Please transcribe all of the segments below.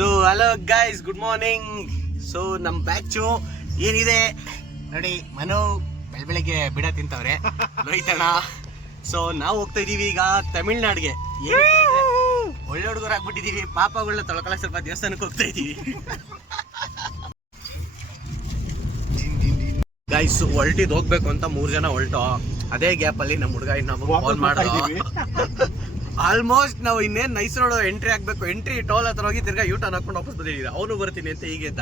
So hello guys, good morning. So ನಮ್ಮ batch ಏನಿದೆ ನೋಡಿ, ಮನು ಬೆಳಗ್ಗೆ ಬಿಡ ತಿಂತವ್ರೆ ಲೋಹಿತಣ್ಣ. ಸೊ ನಾವು ಹೋಗ್ತಾ ಇದೀವಿ ಈಗ ತಮಿಳ್ನಾಡಿಗೆ. ಒಳ್ಳೆ ಹುಡುಗರು ಆಗ್ಬಿಟ್ಟಿದೀವಿ, ಪಾಪಗಳನ್ನ ತೊಳ್ಕೊಳಕ್ ಸ್ವಲ್ಪ ದೇವಸ್ಥಾನಕ್ಕೆ ಹೋಗ್ತಾ ಇದೀವಿ. ಗೈಸ್ ಹೊಲ್ಟಿದ್ ಹೋಗ್ಬೇಕು ಅಂತ 3 ಜನ ಹೊಲ್ಟು. ಅದೇ ಗ್ಯಾಪ್ ಅಲ್ಲಿ ನಮ್ಮ ಹುಡುಗ ನಮಗೆ ಕಾಲ್ ಮಾಡೋದು. ಆಲ್ಮೋಸ್ಟ್ ನಾವು ಇನ್ನೇನು ನೈಸ್ ರೋಡ್ ಎಂಟ್ರಿ ಆಗ್ಬೇಕು, ಎಂಟ್ರಿ ಟೋಲ್ ಹತ್ರ ಹೋಗಿ ತಿರ್ಗಾ ಯೂಟರ್ನ್ ಹಾಕೊಂಡು ವಾಪಸ್ ಬಂದಿದ್ದೀವಿ. ಅವನು ಬರ್ತೀನಿ ಅಂತ ಹೀಗಿದ್ದ.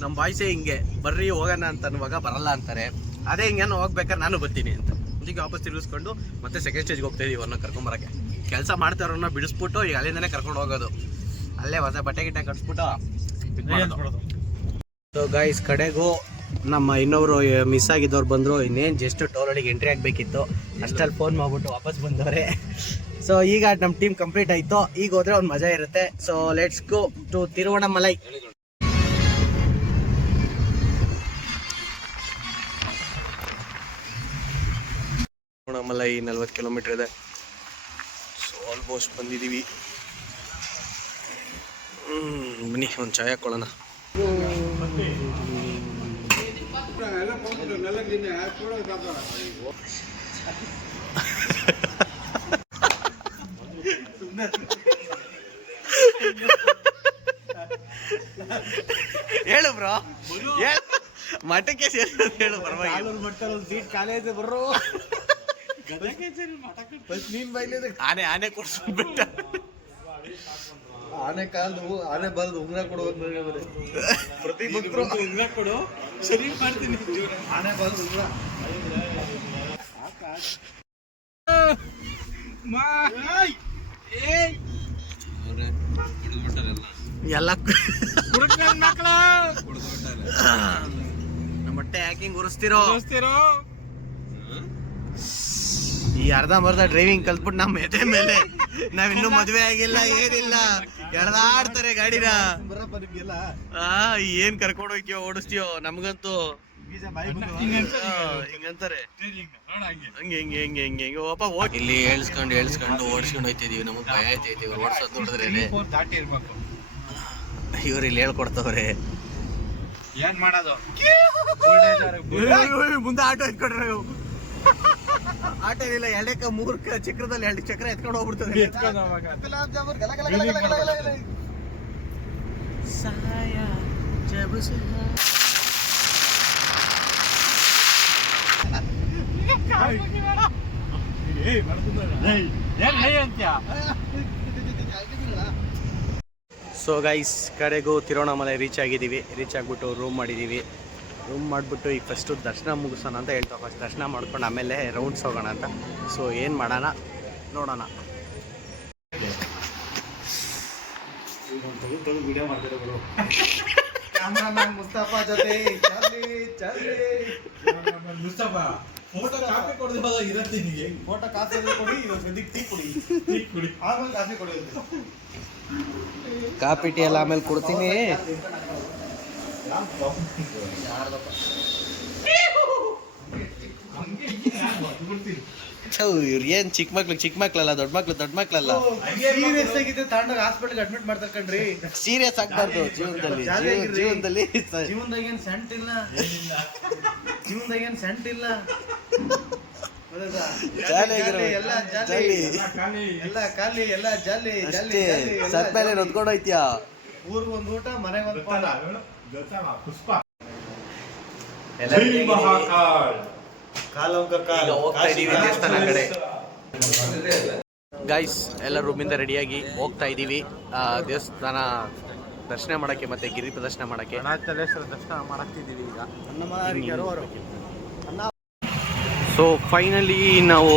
ನಮ್ಮ ಬಾಯ್ಸೇ ಹಿಂಗೆ ಬರ್ರಿ ಹೋಗೋಣ ಅಂತ ಅನ್ನುವಾಗ ಬರಲ್ಲ ಅಂತಾರೆ. ಅದೇ ಹಿಂಗೇನು ಹೋಗ್ಬೇಕಾದ್ರೆ ನಾನು ಬರ್ತೀನಿ ಅಂತ ಈಗ ವಾಪಸ್ ತಿರುಗಿಸ್ಕೊಂಡು ಮತ್ತೆ ಸೆಕೆಂಡ್ ಸ್ಟೇಜ್ಗೆ ಹೋಗ್ತಾ ಇದೀವಿ. ಅವ್ರನ್ನ ಕರ್ಕೊಂಬರಕ್ಕೆ ಕೆಲಸ ಮಾಡ್ತಾರನ್ನ ಬಿಡಿಸ್ಬಿಟ್ಟು ಈಗ ಅಲ್ಲಿಂದನೇ ಕರ್ಕೊಂಡು ಹೋಗೋದು. ಅಲ್ಲೇ ಹೊಸ ಬಟ್ಟೆ ಗಿಟ್ಟೆ ಕಟ್ಸ್ಬಿಟ್ಟು. ಸೊ ಗೈಸ್, ಕಡೆಗೂ ನಮ್ಮ ಇನ್ನೊಬ್ರು ಮಿಸ್ ಆಗಿದ್ದವ್ರು ಬಂದರು. ಇನ್ನೇನು ಜಸ್ಟ್ ಟೋಲೊಳಗೆ ಎಂಟ್ರಿ ಆಗಬೇಕಿತ್ತು, ಅಷ್ಟಲ್ಲಿ ಫೋನ್ ಮಾಡ್ಬಿಟ್ಟು ವಾಪಸ್ ಬಂದವ್ರೆ. ಸೊ ಈಗ ನಮ್ಮ ಟೀಮ್ ಕಂಪ್ಲೀಟ್ ಆಯಿತು. ಈಗ ಹೋದ್ರೆ ಒಂದು ಮಜಾ ಇರುತ್ತೆ. So let's go to Tiruvannamalai. Tiruvannamalai 40 kilometre ಇದೆ. ಸೊ ಆಲ್ಮೋಸ್ಟ್ ಬಂದಿದ್ದೀವಿ. ಬನ್ನಿ ಒಂದು ಚಾಯ್ ಹಾಕೊಳ್ಳೋಣ. ಹೇಳು ಬ್ರೋ, ಮಠಕ್ಕೆ ಸೇರಿದ ಹೇಳು. ಆನೆ ಕೊಡ್ಸ್ಬಿಟ್ಟ. ಆನೆ ಕಾಲು ಆನೆ ಬರದು ಉಂಗ್ರ ಕೊಡುವಂತ ಪ್ರತಿ ಭಕ್ತರು ಉಂಗ್ರ ಕೊಡು, ಸರಿ ಮಾಡ್ತೀನಿ. ಆನೆ ಬರದು ಉಂಗ್ರ ಎಲ್ಲ ನಮ್ಮ ಹೊಟ್ಟೆ ಯಾಕಿಂಗ್ ಉರಿಸ್ತಿರೋ. ಈ ಅರ್ಧಂಬರ್ಧ ಡ್ರೈವಿಂಗ್ ಕಲ್ತ್ಬಿಟ್ಟು ನಮ್ಮ ಎದೆ ಮೇಲೆ ನಾವಿನ್ನೂ ಮದ್ವೆ ಆಗಿಲ್ಲ, ಏನಿಲ್ಲ, ಎಳ್ದಾಡ್ತಾರೆ ಗಾಡಿನ. ಏನ್ ಕರ್ಕೊಂಡು ಹೋಗ್ತೀವೋ ಓಡಿಸ್ತೀವೋ, ನಮ್ಗಂತೂ ಹಿಂಗಂತಾರೆ. ಹಂಗೆ ಹಿಂಗೆ ಹಿಂಗೆ ಹಿಂಗೆ ಹಿಂಗೆ ಒಪ್ಪ ಇಲ್ಲಿ ಹೇಳ್ಸ್ಕೊಂಡು ಓಡಿಸ್ಕೊಂಡು ಹೋಯ್ತಿದೀವಿ. ನಮಗ್ ಭಯ ಆಯ್ತೈತಿ ಓಡಿಸೋದು ನೋಡಿದ್ರೆ. ಇವ್ರು ಇಲ್ಲಿ ಹೇಳ್ಕೊಡ್ತವ್ರೆ ಏನ್ ಮಾಡೋದು. ಮುಂದೆ ಆಟೋ ಎತ್ಕೊಂಡ್ರೆ ಆಟೋ ಇಲ್ಲ, 2 ಚಕ್ರದಲ್ಲಿ 2 ಚಕ್ರ ಎತ್ಕೊಂಡು ಹೋಗ್ಬಿಡ್ತದೆ. ಸೊ ಗೈಸ್, ಕಡೆಗೂ ತಿರುವಣ್ಣಾಮಲೈ ರೀಚ್ ಆಗಿದ್ದೀವಿ. ರೀಚ್ ಆಗಿಬಿಟ್ಟು ರೂಮ್ ಮಾಡಿದ್ದೀವಿ. ರೂಮ್ ಮಾಡಿಬಿಟ್ಟು ಈಗ ಫಸ್ಟು ದರ್ಶನ ಮುಗಿಸೋಣ ಅಂತ ಹೇಳ್ತಾ. ಫಸ್ಟ್ ದರ್ಶನ ಮಾಡ್ಕೊಂಡು ಆಮೇಲೆ ರೌಂಡ್ಸ್ ಹೋಗೋಣ ಅಂತ. ಸೊ ಏನು ಮಾಡೋಣ ನೋಡೋಣ. ವಿಡಿಯೋ ಮಾಡ್ತಿರೋ ಕ್ಯಾಮ್ರಾಮನ್ ಮುಸ್ತಫಾ ಜೊತೆ ಮುಸ್ತಫಾ ಫೋಟೋ ಕಾಪಿ ಕೊಡೋದು ಇರುತ್ತೆ. ನಿಮಗೆ ಫೋಟೋ ಕಾಪಿ ಕೊಡಿ, ಸದ್ಯಕ್ಕೆ ಟೀ ಕುಡಿ ಆಮೇಲೆ ಕಾಫಿ ಕೊಡಿ. ಕಾಪಿ ಟೀ ಎಲ್ಲ ಆಮೇಲೆ ಕೊಡ್ತೀನಿ. ಇವ್ರು ಏನ್ ಚಿಕ್ಕ ಮಕ್ಳಲ್ಲ, ದೊಡ್ಡ ಮಕ್ಳಲ್ಲ. ಸೀರಿಯಸ್ ಆಗಿದ್ರೆ ತಗೊಂಡಾಗ ಹಾಸ್ಪಿಟಲ್ ಅಡ್ಮಿಟ್ ಮಾಡ್ತಾರೆ ಕಣ್ರಿ. ಸೀರಿಯಸ್ ಆಗ್ಬಾರ್ದು ಜೀವನದಲ್ಲಿ. ಜೀವನದಾಗ ಏನ್ ಸೆಂಟ್ ಇಲ್ಲ. ಸತ್ ಮೇಲೆ ಹೊತ್ಕೊಂಡು ಹೋಯ್ತೀಯಾ. ಊರ್ಗ್ ಒಂದ್ ಊಟ, ಮನೆಗೆ ಒಂದ್ ಪಾಠ. ಗೈಸ್, ಎಲ್ಲ ರೂಮಿಂದ ರೆಡಿಯಾಗಿ ಹೋಗ್ತಾ ಇದೀವಿ ದೇವಸ್ಥಾನ ದರ್ಶನ ಮಾಡಕ್ಕೆ, ಮತ್ತೆ ಗಿರಿ ಪ್ರದರ್ಶನ ಮಾಡಕ್ಕೆ. ದರ್ಶನ ಮಾಡಕ್ತಿದೀವಿ ಈಗ. ಸೊ ಫೈನಲಿ ನಾವು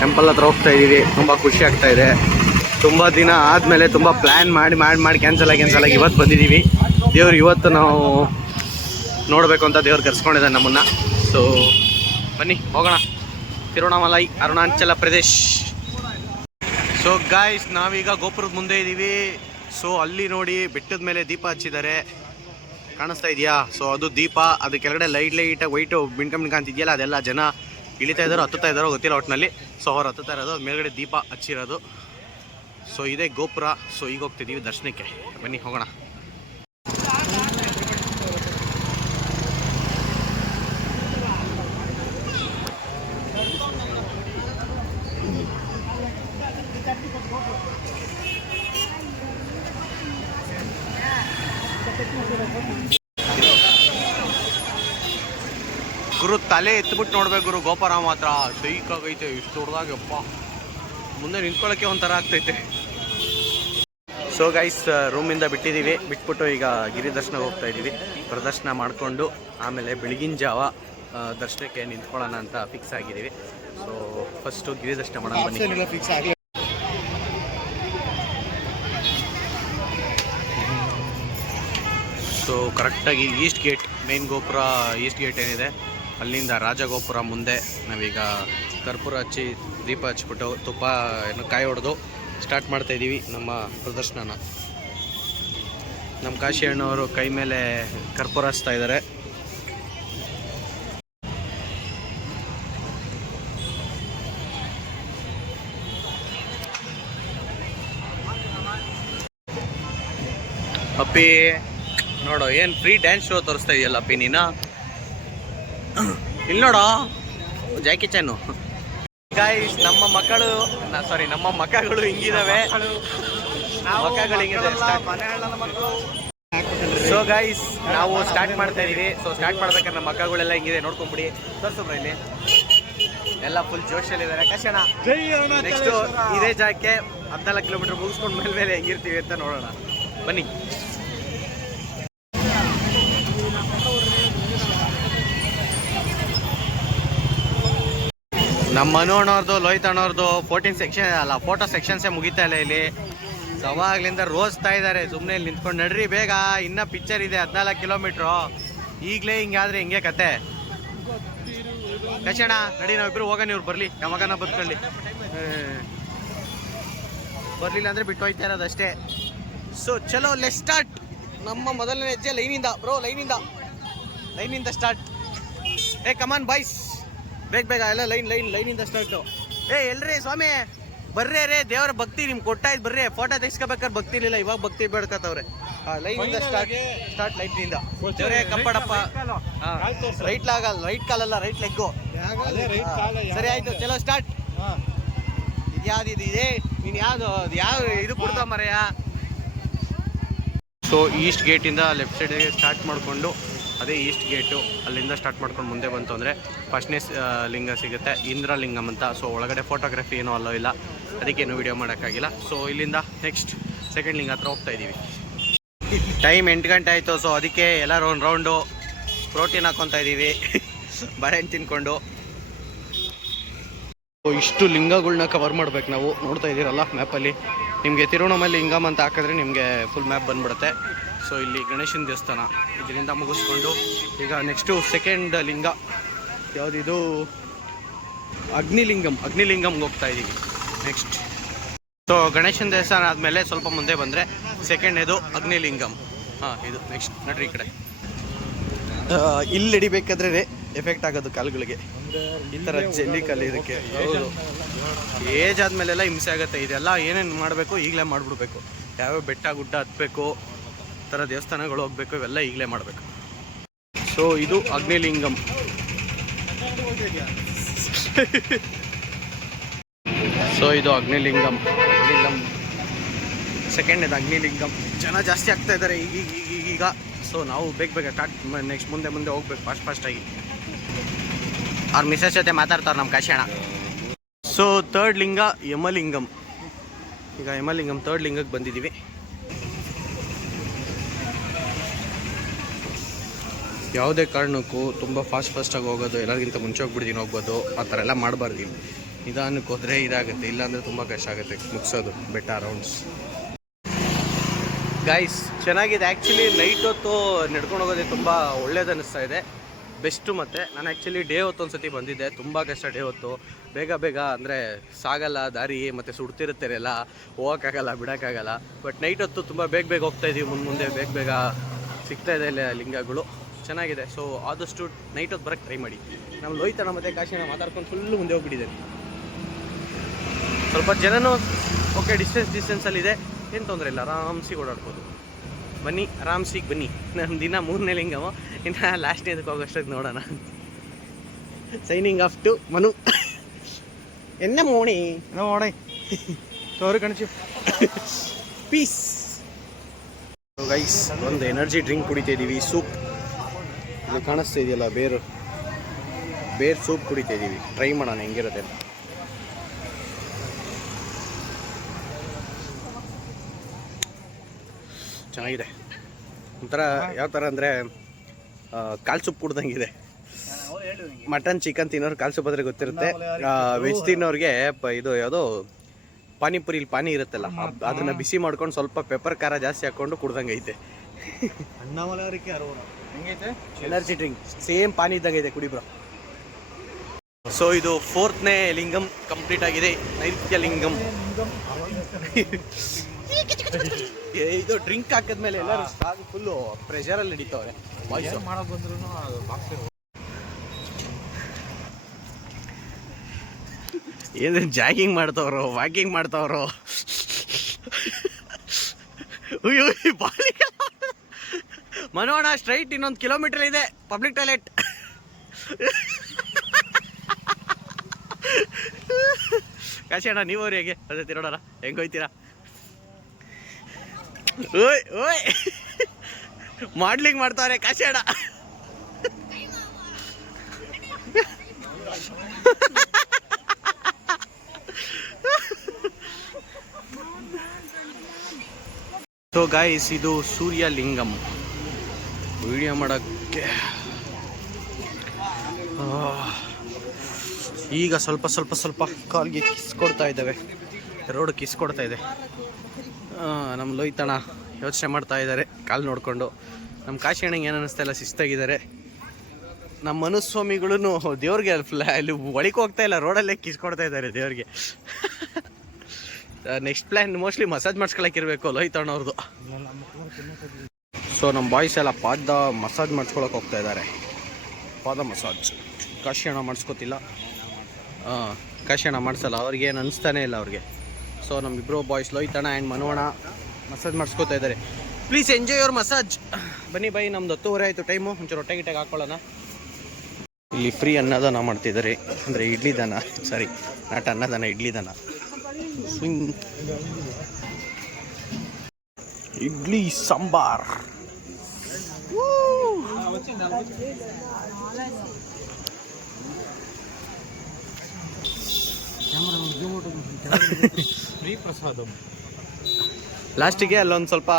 ಟೆಂಪಲ್ ಹತ್ರ ಹೋಗ್ತಾ ಇದ್ದೀವಿ. ತುಂಬ ಖುಷಿ ಆಗ್ತಾ ಇದೆ. ತುಂಬ ದಿನ ಆದಮೇಲೆ ತುಂಬ ಪ್ಲ್ಯಾನ್ ಮಾಡಿ ಕ್ಯಾನ್ಸಲ್ ಆಗಿ ಇವತ್ತು ಬಂದಿದ್ದೀವಿ. ದೇವ್ರು ಇವತ್ತು ನಾವು ನೋಡಬೇಕು ಅಂತ ದೇವ್ರು ಕರ್ಸ್ಕೊಂಡಿದ್ದಾನೆ ನಮ್ಮನ್ನು. ಸೊ ಬನ್ನಿ ಹೋಗೋಣ. ತಿರುವಣ್ಣಾಮಲೈ, ಅರುಣಾಚಲ ಪ್ರದೇಶ್. ಸೊ ಗಾಯ್ಸ್, ನಾವೀಗ ಗೋಪುರದ ಮುಂದೆ ಇದ್ದೀವಿ. ಸೊ ಅಲ್ಲಿ ನೋಡಿ ಬೆಟ್ಟದ ಮೇಲೆ ದೀಪ ಹಚ್ಚಿದ್ದಾರೆ, ಕಾಣಿಸ್ತಾ ಇದೆಯಾ? ಸೊ ಅದು ದೀಪ, ಅದು ಕೆಳಗಡೆ ಲೈಟಾಗಿ ವೈಟು ಮಿಣ್ಕ ಅಂತಿದೆಯಲ್ಲ, ಅದೆಲ್ಲ ಜನ ಇಳಿತಾ ಇದ್ದಾರೋ ಹತ್ತುತ್ತಾ ಇದ್ದಾರೋ ಗೊತ್ತಿಲ್ಲ ಒಟ್ಟಿನಲ್ಲಿ. ಸೊ ಅವ್ರು ಹತ್ತುತ್ತಾ ಇರೋದು, ಮೇಲ್ಗಡೆ ದೀಪ ಹಚ್ಚಿರೋದು. ಸೊ ಇದೇ ಗೋಪುರ. ಸೊ ಈಗ ಹೋಗ್ತಿದ್ದೀವಿ ದರ್ಶನಕ್ಕೆ, ಬನ್ನಿ ಹೋಗೋಣ. ಗುರು ತಲೆ ಎತ್ಬಿಟ್ಟು ನೋಡ್ಬೇಕು ಗುರು, ಗೋಪುರ ಮಾತ್ರ ಶೈಕಾಗೈತೆ, ಇಷ್ಟು ದೊಡ್ಡದಾಗಪ್ಪ, ಮುಂದೆ ನಿಂತ್ಕೊಳ್ಳೋಕ್ಕೆ ಒಂಥರ ಆಗ್ತೈತೆ. ಸೊ ಗೈಸ್, ರೂಮಿಂದ ಬಿಟ್ಟಿದ್ದೀವಿ, ಬಿಟ್ಬಿಟ್ಟು ಈಗ ಗಿರಿ ದರ್ಶನ ಹೋಗ್ತಾ ಇದ್ದೀವಿ. ಪ್ರದರ್ಶನ ಮಾಡಿಕೊಂಡು ಆಮೇಲೆ ಬೆಳಗಿನ ಜಾವ ದರ್ಶನಕ್ಕೆ ನಿಂತ್ಕೊಳ್ಳೋಣ ಅಂತ ಫಿಕ್ಸ್ ಆಗಿದ್ದೀವಿ. ಸೊ ಫಸ್ಟು ಗಿರಿ ದರ್ಶನ ಮಾಡೋಣ ಬನ್ನಿ. ಸೊ ಕರೆಕ್ಟಾಗಿ ಈಸ್ಟ್ ಗೇಟ್, ಮೇನ್ ಗೋಪುರ ಈಸ್ಟ್ ಗೇಟ್ ಏನಿದೆ ಅಲ್ಲಿಂದ ರಾಜಗೋಪುರ ಮುಂದೆ ನಾವೀಗ ಕರ್ಪೂರ ಹಚ್ಚಿ ದೀಪ ಹಚ್ಬಿಟ್ಟು ತುಪ್ಪ ಕಾಯಿ ಹೊಡೆದು ಸ್ಟಾರ್ಟ್ ಮಾಡ್ತಾಯಿದ್ದೀವಿ ನಮ್ಮ ಪ್ರದರ್ಶನನ. ನಮ್ಮ ಕಾಶಿ ಅಣ್ಣವರು ಕೈ ಮೇಲೆ ಕರ್ಪೂರ ಹಚ್ತಾ ಇದ್ದಾರೆ. ಅಪ್ಪಿ ನೋಡು, ಏನು ಫ್ರೀ ಡ್ಯಾನ್ಸ್ ಶೋ ತೋರಿಸ್ತಾ ಇದೆಯಲ್ಲ ಅಪ್ಪಿ ನೀನು. ಇಲ್ಲಿ ನೋಡೋ ಜಾಕಿ ಚಾನು. ಗಾಯ್ಸ್, ನಮ್ಮ ಮಕ್ಕಳು ಹಿಂಗಿದಾವೆ. ಸೊ ಗೈಸ್, ನಾವು ಸ್ಟಾರ್ಟ್ ಮಾಡ್ತಾ ಇದೀವಿ. ಸೊ ಸ್ಟಾರ್ಟ್ ಮಾಡ್ಬೇಕಾದ್ರೆ ನಮ್ಮ ಮಕ್ಕಳೆಲ್ಲ ಹಿಂಗಿದೆ, ನೋಡ್ಕೊಂಬಿಡಿ. ತೋರ್ಸಬ್ರ ಇಲ್ಲಿ ಎಲ್ಲ ಫುಲ್ ಜೋಶಲ್ಲಿದ್ದಾರೆ. ಕಷಣ ನೆಕ್ಸ್ಟ್ ಇದೇ ಜಾಗಕ್ಕೆ 14 ಕಿಲೋಮೀಟರ್ ಮುಗಿಸ್ಕೊಂಡು ಮೇಲೆ ಹೆಂಗಿರ್ತೀವಿ ಅಂತ ನೋಡೋಣ ಬನ್ನಿ. ನಮ್ಮ ಮನು ಅಣ್ಣವ್ರದ್ದು, ಲೋಹಿತ್ ಅಣ್ಣವ್ರದ್ದು 14 ಸೆಕ್ಷನ್ ಅಲ್ಲ, ಫೋಟೋ ಸೆಕ್ಷನ್ಸೇ ಮುಗಿತಾ ಇಲ್ಲ ಇಲ್ಲಿ. ಸವಾಗ್ಲಿಂದ ರೋಸ್ತಾ ಇದ್ದಾರೆ. ಸುಮ್ಮನೆ ಇಲ್ಲಿ ನಿಂತ್ಕೊಂಡು ನಡ್ರಿ ಬೇಗ, ಇನ್ನೂ ಪಿಕ್ಚರ್ ಇದೆ 14 ಕಿಲೋಮೀಟ್ರು. ಈಗಲೇ ಹಿಂಗಾದ್ರೆ ಹಿಂಗೆ ಕತೆ. ಕಷಣ ನಡಿ, ನಾವಿಬ್ರು ಹೋಗೋಣ, ಇವ್ರು ಬರಲಿ, ಯಾವಾಗನ ಬದುಕೊಳ್ಳಿ. ಬರಲಿಲ್ಲ ಅಂದರೆ ಬಿಟ್ಟು ಹೋಯ್ತಾ ಇರೋದು ಅಷ್ಟೇ. ಸೊ ಚಲೋ, ಲೆಟ್ ಸ್ಟಾರ್ಟ್. ನಮ್ಮ ಮೊದಲನೇ ಹೆಜ್ಜೆ ಲೈನಿಂದ ಬ್ರೋ, ಲೈನಿಂದ ಸ್ಟಾರ್ಟ್. ಏ ಕಮಾನ್ ಬಾಯ್ಸ್, ಬೇಗ ಎಲ್ಲ ಲೈನಿಂದ ಸ್ಟಾರ್ಟು. ಎಲ್ರಿ ಸ್ವಾಮಿ ಬರ್ರಿ ರೇ, ದೇವರ ಭಕ್ತಿ ನಿಮ್ಗೆ ಕೊಟ್ಟಾಯ್ತು, ಬರ್ರಿ ಫೋಟೋ ತೆಗಿಸ್ಕೋಬೇಕಾದ್ರೆ ಭಕ್ತಿ ಇರಲಿಲ್ಲ, ಇವಾಗ ಭಕ್ತಿ ಬೇಡ್ಕತ್ತವ್ರೆ. ಲೈನಿಂದ ಸ್ಟಾರ್ಟ್ ಲೈಟ್ನಿಂದ. ದೇವರೇ ಕಪ್ಪಡಪ್ಪ. Right ಕಾಲಲ್ಲ, right leg. ಸರಿ ಆಯ್ತು, ಚಲೋ ಸ್ಟಾರ್ಟ್. ಇದ್ಯಾವ್ದು ಇದೆ, ನೀನು ಯಾವ ಇದು ಕೊಡ್ತಾ ಮರೆಯ. ಸೊ ಈಸ್ಟ್ ಗೇಟಿಂದ ಲೆಫ್ಟ್ ಸೈಡಿಗೆ ಸ್ಟಾರ್ಟ್ ಮಾಡಿಕೊಂಡು, ಅದೇ ಈಸ್ಟ್ ಗೇಟು, ಅಲ್ಲಿಂದ ಸ್ಟಾರ್ಟ್ ಮಾಡ್ಕೊಂಡು ಮುಂದೆ ಬಂತು ಅಂದರೆ ಫಸ್ಟ್ನೇ ಲಿಂಗ ಸಿಗುತ್ತೆ, ಇಂದ್ರಲಿಂಗಮ್ ಅಂತ. ಸೊ ಒಳಗಡೆ ಫೋಟೋಗ್ರಫಿ ಏನೂ ಅಲ್ಲೋ ಇಲ್ಲ, ಅದಕ್ಕೇನು ವೀಡಿಯೋ ಮಾಡೋಕ್ಕಾಗಿಲ್ಲ. ಸೊ ಇಲ್ಲಿಂದ ನೆಕ್ಸ್ಟ್ ಸೆಕೆಂಡ್ ಲಿಂಗ ಹತ್ರ ಹೋಗ್ತಾ ಇದ್ದೀವಿ. ಟೈಮ್ 8 ಗಂಟೆ ಆಯಿತು. ಸೊ ಅದಕ್ಕೆ ಎಲ್ಲರೂ ಒಂದು ರೌಂಡು ಪ್ರೋಟೀನ್ ಹಾಕ್ಕೊತಾ ಇದ್ದೀವಿ ಬಾಳೆಹಣ್ಣು ತಿನ್ಕೊಂಡು. ಇಷ್ಟು ಲಿಂಗಗಳನ್ನ ಕವರ್ ಮಾಡ್ಬೇಕು ನಾವು. ನೋಡ್ತಾ ಇದ್ದೀರಲ್ಲ ಮ್ಯಾಪಲ್ಲಿ, ನಿಮಗೆ ತಿರುವಣ್ಣಾಮಲೈ ಲಿಂಗಮ್ ಅಂತ ಹಾಕಿದ್ರೆ ನಿಮಗೆ ಫುಲ್ ಮ್ಯಾಪ್ ಬಂದ್ಬಿಡುತ್ತೆ. ಸೊ ಇಲ್ಲಿ ಗಣೇಶನ ದೇವಸ್ಥಾನ, ಇದರಿಂದ ಮುಗಿಸ್ಕೊಂಡು ಈಗ ನೆಕ್ಸ್ಟು ಸೆಕೆಂಡ್ ಲಿಂಗ ಯಾವುದಿದು, ಅಗ್ನಿಲಿಂಗಮ್ಗೆ ಹೋಗ್ತಾ ಇದ್ದೀವಿ ನೆಕ್ಸ್ಟ್. ಸೊ ಗಣೇಶನ ದೇವಸ್ಥಾನ ಆದಮೇಲೆ ಸ್ವಲ್ಪ ಮುಂದೆ ಬಂದರೆ ಸೆಕೆಂಡ್ ಇದು ಅಗ್ನಿಲಿಂಗಮ್. ಇದು ನೆಕ್ಸ್ಟ್ ನಡ್ರಿ ಈ ಕಡೆ. ಇಲ್ಲಿ ಹಿಡಿಬೇಕಾದ್ರೆ ಎಫೆಕ್ಟ್ ಆಗೋದು ಕಾಲುಗಳಿಗೆ, ಈ ಥರ ಜಲ್ಲಿ ಕಲ್ಲು ಇದಕ್ಕೆ. ಹೌದು, ಏಜ್ ಆದಮೇಲೆಲ್ಲ ಹಿಂಸೆ ಆಗುತ್ತೆ. ಇದೆಲ್ಲ ಏನೇನು ಮಾಡಬೇಕು ಈಗಲೇ ಮಾಡಿಬಿಡ್ಬೇಕು. ಯಾವ್ಯಾವ ಬೆಟ್ಟ ಗುಡ್ಡ ಹತ್ತಬೇಕು, ಈ ಥರ ದೇವಸ್ಥಾನಗಳು ಹೋಗಬೇಕು, ಇವೆಲ್ಲ ಈಗಲೇ ಮಾಡಬೇಕು. ಸೊ ಇದು ಅಗ್ನಿಲಿಂಗಮ್. ಸೊ ಇದು ಅಗ್ನಿಲಿಂಗಮ್ ಸೆಕೆಂಡ್ ಇದು ಅಗ್ನಿಲಿಂಗಮ್. ಜನ ಜಾಸ್ತಿ ಆಗ್ತಾ ಇದ್ದಾರೆ ಈಗ. ಸೊ ನಾವು ಬೇಗ ಸ್ಟಾರ್ಟ್, ನೆಕ್ಸ್ಟ್ ಮುಂದೆ ಹೋಗ್ಬೇಕು ಫಾಸ್ಟಾಗಿ. ಅವ್ರ ಮಿಸಸ್ ಜೊತೆ ಮಾತಾಡ್ತಾರೆ ನಮ್ಮ ಕಾಶಿ ಅಣ್ಣ. ಸೊ ಥರ್ಡ್ ಲಿಂಗ ಯಮಲಿಂಗಮ್. ಈಗ ಯಮಲಿಂಗಮ್ ಥರ್ಡ್ ಲಿಂಗಕ್ಕೆ ಬಂದಿದ್ದೀವಿ. ಯಾವುದೇ ಕಾರಣಕ್ಕೂ ತುಂಬ ಫಾಸ್ಟಾಗಿ ಹೋಗೋದು, ಎಲ್ಲರಿಗಿಂತ ಮುಂಚೆ ಹೋಗ್ಬಿಡ್ತೀನಿ ಹೋಗ್ಬೋದು, ಆ ಥರ ಎಲ್ಲ ಮಾಡಬಾರ್ದು. ನಿಧಾನಕ್ಕೆ ಹೋದರೆ ಇದಾಗುತ್ತೆ, ಇಲ್ಲಾಂದರೆ ತುಂಬ ಕಷ್ಟ ಆಗುತ್ತೆ ಮುಗಿಸೋದು ಬೆಟ್ಟ ರೌಂಡ್ಸ್. ಗೈಸ್ ಚೆನ್ನಾಗಿದೆ ಆ್ಯಕ್ಚುಲಿ. ನೈಟ್ ಹೊತ್ತು ನಡ್ಕೊಂಡು ಹೋಗೋದೇ ತುಂಬ ಒಳ್ಳೇದು ಅನ್ನಿಸ್ತಾ ಇದೆ, ಬೆಸ್ಟು. ಮತ್ತು ನಾನು ಆ್ಯಕ್ಚುಲಿ ಡೇ ಹೊತ್ತು ಒಂದು ಸತಿ ಬಂದಿದ್ದೆ, ತುಂಬ ಕಷ್ಟ ಡೇ ಹೊತ್ತು. ಬೇಗ ಅಂದರೆ ಸಾಗಲ್ಲ ದಾರಿ, ಮತ್ತು ಸುಡ್ತಿರುತ್ತೆ ಎಲ್ಲ, ಹೋಗೋಕ್ಕಾಗಲ್ಲ ಬಿಡೋಕ್ಕಾಗಲ್ಲ. ಬಟ್ ನೈಟ್ ಹೊತ್ತು ತುಂಬ ಬೇಗ ಹೋಗ್ತಾಯಿದ್ದೀವಿ, ಮುಂದೆ ಬೇಗ ಸಿಗ್ತಾಯಿದೆ ಇಲ್ಲ ಲಿಂಗಗಳು, ಚೆನ್ನಾಗಿದೆ. ಸೊ ಆದಷ್ಟು ನೈಟ್ ಹೊತ್ತು ಬರೋಕ್ಕೆ ಟ್ರೈ ಮಾಡಿ. ನಮ್ಮ ಲೋಹಿತನ ಮತ್ತು ಕಾಶಿನ ಮಾತಾಡ್ಕೊಂಡು ಫುಲ್ಲು ಮುಂದೆ ಹೋಗ್ಬಿಟ್ಟಿದ್ದೇನೆ. ಸ್ವಲ್ಪ ಜನನೂ ಓಕೆ, ಡಿಸ್ಟೆನ್ಸಲ್ಲಿದೆ, ಏನು ತೊಂದರೆ ಇಲ್ಲ, ಆರಾಮ್ಸಿಗೆ ಓಡಾಡ್ಬೋದು. ಬನ್ನಿ, ಆರಾಮ್ಸಿಗೆ ಬನ್ನಿ. ನಮ್ಮ ದಿನ 3ನೇ ಲಿಂಗಮು, ಇನ್ನು ಲಾಸ್ಟ್ನೇದಕ್ಕೆ ಹೋಗೋಷ್ಟಕ್ಕೆ ನೋಡೋಣ. Signing off to Manu. ಎನ್ನ ಮೋಣಿ ನೋಡೇ ತೋರು ಕಣಚು. ಪೀಸ್. ಗೈಸ್, ಒಂದು ಎನರ್ಜಿ ಡ್ರಿಂಕ್ ಕುಡಿತಾ ಇದ್ದೀವಿ. ಸೂಪ್ ಇದು ಕಾಣಿಸ್ತಾ ಇದೆಯಲ್ಲ, ಬೇರು ಸೂಪ್ ಕುಡಿತಾ ಇದ್ದೀವಿ. ಟ್ರೈ ಮಾಡೋಣ ಹೆಂಗಿರುತ್ತೆ. ಚೆನ್ನಾಗಿದೆ. ಒಂಥರ ಯಾವ ಥರ ಅಂದರೆ ಕಾಲು ಸೂಪ್ ಕುಡ್ದಂಗಿದೆ. ಮಟನ್ ಚಿಕನ್ ತಿನ್ನೋರು ಕಾಲು ಸೂಪ್ ಆದರೆ ಗೊತ್ತಿರುತ್ತೆ. ವೆಜ್ ತಿನ್ನೋರಿಗೆ ಇದು ಯಾವುದೋ ಪಾನಿಪುರಿಲಿ ಪಾನಿ ಇರುತ್ತಲ್ಲ, ಅದನ್ನ ಬಿಸಿ ಮಾಡ್ಕೊಂಡು ಸ್ವಲ್ಪ ಪೆಪ್ಪರ್ ಖಾರ ಜಾಸ್ತಿ ಹಾಕ್ಕೊಂಡು ಕುಡ್ದಂಗೆ ಐತೆ. ಎನರ್ಜಿ ಡ್ರಿಂಕ್ ಸೇಮ್ ಪಾನಿ ಇದ್ದಂಗೆ ಇದೆ, ಕುಡಿ ಬ್ರೋ. ಸೊ ಇದು 4ನೇ ಲಿಂಗಂ ಕಂಪ್ಲೀಟ್ ಆಗಿದೆ. ನೈಋತ್ಯ ಲಿಂಗಂ. ಇದು ಡ್ರಿಂಕ್ ಹಾಕಿದ್ಮೇಲೆ ಎಲ್ಲರೂ ಫುಲ್ಲು ಪ್ರೆಷರಲ್ಲಿ ನಡೀತವ್ರೆ. ವಾಯ್ಸ್ ಮಾಡೋಕೆ ಬಂದ್ರು ಏನು ಜಾಗಿಂಗ್ ಮಾಡ್ತವ್ರು, ವಾಕಿಂಗ್ ಮಾಡ್ತವ್ರು. ಮನೋಣ ಸ್ಟ್ರೈಟ್ ಇನ್ನೊಂದು ಕಿಲೋಮೀಟರ್ ಇದೆ ಪಬ್ಲಿಕ್ ಟಾಯ್ಲೆಟ್. ಕಾಶಿ ಅಣ್ಣ, ನೀವು ಅವ್ರು ಹೇಗೆ ಅದೇ ತಿರೋಣ ಹೆಂಗೋಯ್ತೀರಾ? ಓಯ್ ಓಯ್ ಮಾಡ್ಲಿಂಗ್ ಮಾಡ್ತಾವ್ರೆ ಕಾಶಿ ಅಣ್ಣ. ಸೊ ಗಾಯ್ಸ್, ಇದು ಸೂರ್ಯಲಿಂಗಂ. ವಿಡಿಯೋ ಮಾಡೋಕ್ಕೆ ಈಗ ಸ್ವಲ್ಪ ಕಾಲ್ಗೆ ಕಿಸ್ ಕೊಡ್ತಾ ಇದ್ದಾವೆ. ರೋಡ್ ಕಿಸ್ ಕೊಡ್ತಾ ಇದೆ. ನಮ್ಮ ಲೋಹಿತಣ್ಣ ಯೋಚನೆ ಮಾಡ್ತಾ ಇದ್ದಾರೆ ಕಾಲು ನೋಡಿಕೊಂಡು. ನಮ್ಮ ಕಾಶಿ ಅಣ್ಣಂಗೆ ಏನು ಅನ್ನಿಸ್ತಾ ಇಲ್ಲ, ಶಿಸ್ತಾಗಿದ್ದಾರೆ. ನಮ್ಮ ಮನುಸ್ವಾಮಿಗಳು ದೇವ್ರಿಗೆ ಅಲ್ಲಿ ಒಳಗೆ ಹೋಗ್ತಾ ಇಲ್ಲ, ರೋಡಲ್ಲೇ ಕಿಸ್ ಕೊಡ್ತಾ ಇದ್ದಾರೆ ದೇವ್ರಿಗೆ. ನೆಕ್ಸ್ಟ್ ಪ್ಲ್ಯಾನ್ ಮೋಸ್ಟ್ಲಿ ಮಸಾಜ್ ಮಾಡಿಸ್ಕೊಳಕ್ಕಿರಬೇಕು ಲೋಹಿತಣ್ಣವ್ರದ್ದು. ಸೊ ನಮ್ಮ ಬಾಯ್ಸ್ ಎಲ್ಲ ಪಾದ ಮಸಾಜ್ ಮಾಡಿಸ್ಕೊಳಕ್ಕೆ ಹೋಗ್ತಾ ಇದ್ದಾರೆ. ಪಾದ ಮಸಾಜ್ ಕಾಶಿ ಅಣ್ಣ ಮಾಡಿಸ್ಕೋತಿಲ್ಲ. ಕಾಶಿ ಅಣ್ಣ ಮಾಡಿಸಲ್ಲ, ಅವ್ರಿಗೆ ಏನು ಅನಿಸ್ತಾನೆ ಇಲ್ಲ ಅವ್ರಿಗೆ. ಸೊ ನಮ್ಮಿಬ್ಬರು ಬಾಯ್ಸ್ ಲೋಹಿತಣ್ಣ ಆ್ಯಂಡ್ ಮನೋಣ ಮಸಾಜ್ ಮಾಡಿಸ್ಕೋತಾ ಇದ್ದಾರೆ. Please enjoy your massage. ಬನ್ನಿ ಬೈ, ನಮ್ದು 10:30 ಆಯಿತು ಟೈಮು. ಒಂಚೂರು ಹೊಟ್ಟೆ ಗಿಟ್ಟೆಗೆ ಹಾಕ್ಕೊಳ್ಳೋಣ. ಇಲ್ಲಿ ಫ್ರೀ ಅನ್ನದಾನ ಮಾಡ್ತಿದ್ದಾರೆ, ಅಂದರೆ ಇಡ್ಲಿ ದಾನ, ಸಾರಿ ನಾಟ್ ಅನ್ನದಾನ, ಇಡ್ಲಿ ದಾನ. ಇಡ್ಲಿ ಸಾಂಬಾರ್. ಲಾಸ್ಟಿಗೆ ಅಲ್ಲೊಂದು ಸ್ವಲ್ಪ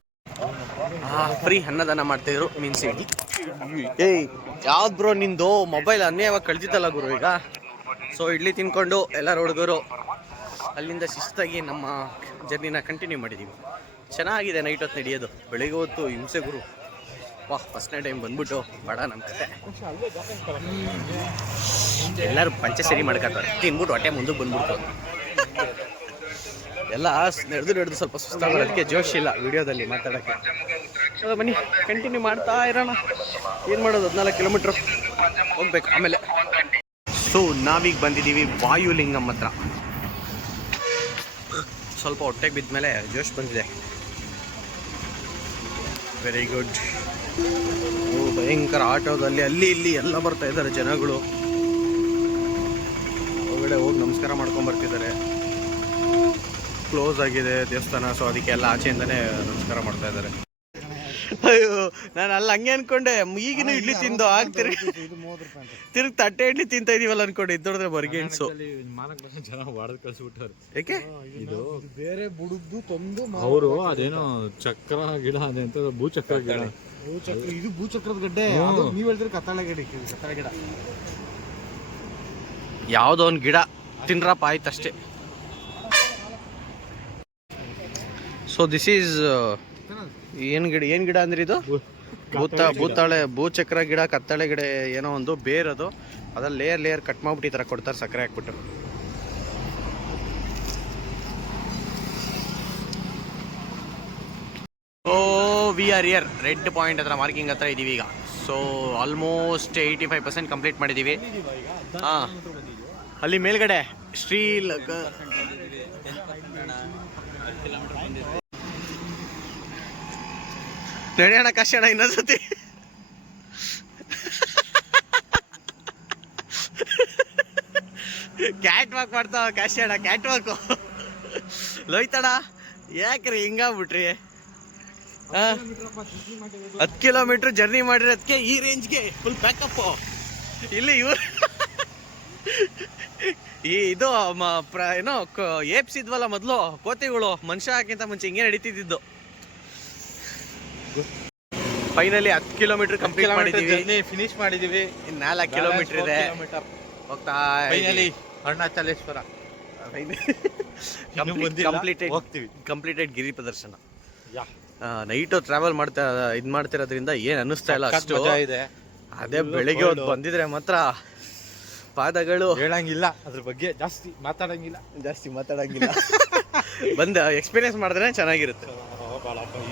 ಫ್ರೀ ಅನ್ನದಾನ ಮಾಡ್ತಿದ್ರು. ಮೀನ್ಸ್ ಇಡ್ಲಿ. ಏಯ್ ಯಾವ್ದು ಬ್ರೋ ನಿಂದು ಮೊಬೈಲ್ ಅನ್ಯಾಯವಾಗಿ ಕಳ್ದಿತ್ತಲ್ಲ ಗುರು ಈಗ. ಸೊ ಇಡ್ಲಿ ತಿನ್ಕೊಂಡು ಎಲ್ಲರೂ ಹುಡುಗರು ಅಲ್ಲಿಂದ ಶಿಸ್ತಾಗಿ ನಮ್ಮ ಜರ್ನಿನ ಕಂಟಿನ್ಯೂ ಮಾಡಿದ್ದೀವಿ. ಚೆನ್ನಾಗಿದೆ ನೈಟ್ ಹೊತ್ತು ನಡೆಯೋದು. ಬೆಳಿಗ್ಗೆ ಹೊತ್ತು ಹಿಂಸೆ ಗುರು. ವಾಹ್, ಫಸ್ಟ್ನೇ ಟೈಮ್ ಬಂದ್ಬಿಟ್ಟು ಬೇಡ ನಮ್ಮ ಕತೆ. ಎಲ್ಲರೂ ಪಂಚಸರಿ ಮಾಡ್ಕೊತಾರೆ, ತಿನ್ಬಿಟ್ಟು ಹೊಟ್ಟೆ ಮುಂದಕ್ಕೆ ಬಂದ್ಬಿಡ್ತು. ಎಲ್ಲ ನಡೆದು ಸ್ವಲ್ಪ ಸುಸ್ತಾಗೋದು, ಅದಕ್ಕೆ ಜೋಶ್ ಇಲ್ಲ ವಿಡಿಯೋದಲ್ಲಿ ಮಾತಾಡೋಕ್ಕೆ. ಬನ್ನಿ ಕಂಟಿನ್ಯೂ ಮಾಡ್ತಾ ಇರೋಣ. ಏನು ಮಾಡೋದು, 14 ಕಿಲೋಮೀಟ್ರ್ ಹೋಗ್ಬೇಕು ಆಮೇಲೆ. ಸೊ ನಾವೀಗ ಬಂದಿದ್ದೀವಿ ವಾಯುಲಿಂಗಂ ಹತ್ರ. ಸ್ವಲ್ಪ ಹೊಟ್ಟೆಗೆ ಬಿದ್ದ ಮೇಲೆ ಜೋಶ್ ಬಂದಿದೆ. Very good. ಭಯಂಕರ ಆಟೋದಲ್ಲಿ ಅಲ್ಲಿ ಇಲ್ಲಿ ಎಲ್ಲ ಬರ್ತಾ ಇದ್ದಾರೆ ಜನಗಳು. ಹೊರಗಡೆ ಹೋಗಿ ನಮಸ್ಕಾರ ಮಾಡ್ಕೊಂಡು ಬರ್ತಿದ್ದಾರೆ. ಕ್ಲೋಸ್ ಆಗಿದೆ ದೇವಸ್ಥಾನ, ಸೊ ಅದಕ್ಕೆ ಎಲ್ಲ ಆಚೆಯಿಂದನೇ ನಮಸ್ಕಾರ ಮಾಡ್ತಾ ಇದ್ದಾರೆ. ಅಯ್ಯೋ, ನಾನು ಅಲ್ಲಿ ಹಂಗೆ ಅನ್ಕೊಂಡೆ, ಈಗಿನ ಇಡ್ಲಿ ತಿಂದು ಆಗ್ತಿರಿ ತಿರುಗಿ ತಟ್ಟೆ ಇಡ್ಲಿ ತಿಂತ ಇದೀವಲ್ಲ ಅನ್ಕೊಂಡೆ. ಇದ್ದೋದ್ರೆ ಬರ್ಗೆಣ್ಸು ಯಾಕೆ ಇದು ಬೇರೆ ಬುಡದ್ದು ತಂದು ಅವರು ಅದೇನೋ ಚಕ್ರ ಗಿಡ ಅದಂತ ಭೂಚಕ್ರ ಗಿಡ. ಇದು ಭೂಚಕ್ರದ ಗಡ್ಡೆ. ನೀವ್ ಹೇಳಿದ್ರೆ ಕತ್ತಾಳೆ ಗಿಡ. ಯಾವುದೋ ಒಂದು ಗಿಡ ತಿನ್ರಪ್ಪ ಆಯ್ತಷ್ಟೇ. ಸೊ ದಿಸ್ ಈಸ್ ಏನು ಗಿಡ ಅಂದ್ರೆ ಇದು ಭೂಚಕ್ರ ಗಿಡ, ಕತ್ತಾಳೆ ಗಿಡ, ಏನೋ ಒಂದು ಬೇರದು. ಅದ್ರಲ್ಲಿ ಲೇಯರ್ ಕಟ್ ಮಾಡ್ಬಿಟ್ಟು ಈ ಥರ ಕೊಡ್ತಾರೆ ಸಕ್ಕರೆ ಹಾಕ್ಬಿಟ್ಟು. Oh we are here red point ಹತ್ರ, ಮಾರ್ಕಿಂಗ್ ಹತ್ರ ಇದ್ದೀವಿ ಈಗ. ಸೊ ಆಲ್ಮೋಸ್ಟ್ 85% ಕಂಪ್ಲೀಟ್ ಮಾಡಿದ್ದೀವಿ. ಹಾಂ, ಅಲ್ಲಿ ಮೇಲ್ಗಡೆ ನಡೆಯೋಣ ಕಷ್ಟ ಇನ್ನೊಂದ್ಸತಿ. ಕ್ಯಾಟ್ ವಾಕ್ ಮಾಡ್ತಾವ ಕಾಶಿಯಣ್ಣ, ಕ್ಯಾಟ್ ವಾಕು. ಲೋಯ್ತಣ ಯಾಕ್ರಿ ಹಿಂಗಾಗ್ಬಿಟ್ರಿ? 10 ಕಿಲೋಮೀಟರ್ ಜರ್ನಿ ಮಾಡಿರೋದಕ್ಕೆ ಈ ರೇಂಜ್ಗೆ ಫುಲ್ ಬ್ಯಾಕಪ್. ಇಲ್ಲಿ ಇವ್ರು ಇದು ಏನೋ ಏಪ್ಸಿದ್ವಲ್ಲ ಮೊದಲು ಕೋತಿಗಳು, ಮನುಷ್ಯಕ್ಕಿಂತ ಮುಂಚೆ ಹಿಂಗೆ ನಡೀತಿದ್ದು. ಫೈನಲಿ 10 ಕಿಲೋಮೀಟರ್ ಕಂಪ್ಲೀಟ್ ಮಾಡಿದೀವಿ, ಫಿನಿಶ್ ಮಾಡಿದೀವಿ. ಇನ್ನು 4 ಕಿಲೋಮೀಟರ್ ಇದೆ. ಹೋಗ್ತಾ ಫೈನಲಿ ಅರುಣಾಚಲೇಶ್ವರ ಕಂಪ್ಲೀಟೆಡ್ ಗಿರಿ ಪ್ರದರ್ಶನ. ನೈಟು ಟ್ರಾವೆಲ್ ಮಾಡ್ತಿರೋದ್ರಿಂದ ಏನ್ ಅನ್ನಿಸ್ತಾ ಇಲ್ಲ ಅಷ್ಟು ಇದೆ. ಅದೇ ಬೆಳಿಗ್ಗೆ ಹೊತ್ತು ಬಂದಿದ್ರೆ ಮಾತ್ರ ಪಾದಗಳು ಹೇಳಂಗಿಲ್ಲ, ಅದ್ರ ಬಗ್ಗೆ ಜಾಸ್ತಿ ಮಾತಾಡಂಗಿಲ್ಲ. ಬಂದು ಎಕ್ಸ್ಪೀರಿಯನ್ಸ್ ಮಾಡಿದ್ರೆ ಚೆನ್ನಾಗಿರುತ್ತೆ.